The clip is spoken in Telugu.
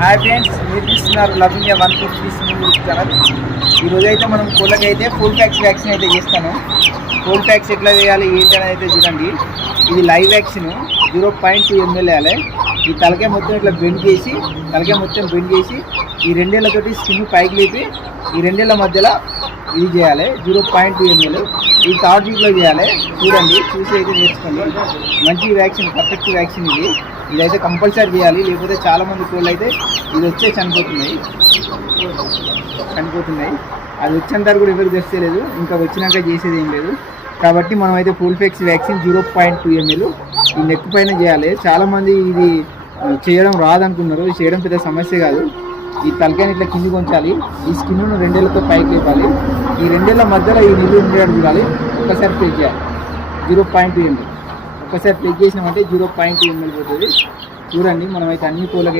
హాయ్ ఫ్రెండ్స్ మీరు చూస్తున్నారు loving one fifty news channel ఈరోజు అయితే మనం కోళ్ళకి అయితే ఫుల్ ప్యాక్స్ వ్యాక్సిన్ అయితే చేస్తాను ఫుల్ ప్యాక్స్ ఎట్లా వేయాలి ఏంటి అనేది అయితే చూడండి. ఇది live vaccine zero point two ML వేయాలి ఈ తలకాయ మొత్తం ఇట్లా బెండ్ చేసి తలకాయ మొత్తం బెండ్ చేసి ఈ రెండేళ్ళతోటి స్కిన్ పైకి లేపి ఈ రెండేళ్ళ మధ్యలో ఇది చేయాలి జీరో పాయింట్ టూ ఎంఎల్ ఈ థర్డ్ వీక్లో చేయాలి. చూడండి చూసి అయితే నేర్చుకోండి. మంచి వ్యాక్సిన్ పర్ఫెక్ట్ వ్యాక్సిన్ ఇది. ఇదైతే కంపల్సరీ చేయాలి. లేకపోతే చాలామంది కోళ్ళు అయితే ఇది వచ్చే చనిపోతున్నాయి. చనిపోతున్నాయి. అది వచ్చేంత కూడా ఎవరికి తెస్తలేదు ఇంకా వచ్చినాక చేసేది ఏం లేదు. కాబట్టి మనం అయితే full vaccine zero point two ML ఈ నెక్ పైన చేయాలి. చాలామంది ఇది చేయడం రాదనుకున్నారు. ఇది చేయడం పెద్ద సమస్య కాదు. ఈ తలకాయని ఇట్లా కిందికి ఉంచాలి. ఈ స్కిన్ రెండేళ్ళతో పైకి ఇవ్వాలి ఈ రెండేళ్ళ మధ్యలో ఈ నీళ్ళు ఉండేటట్టు చూడాలి. ఒకసారి ప్లేక్ చేయాలి. జీరో పాయింట్ టూ ఎంఎల్ ఒక్కసారి ప్లేక్ చేసినామంటే జీరో పాయింట్ టూ ఎంఎల్ పోతుంది. చూడండి మనమైతే అన్ని కోళ్ళకి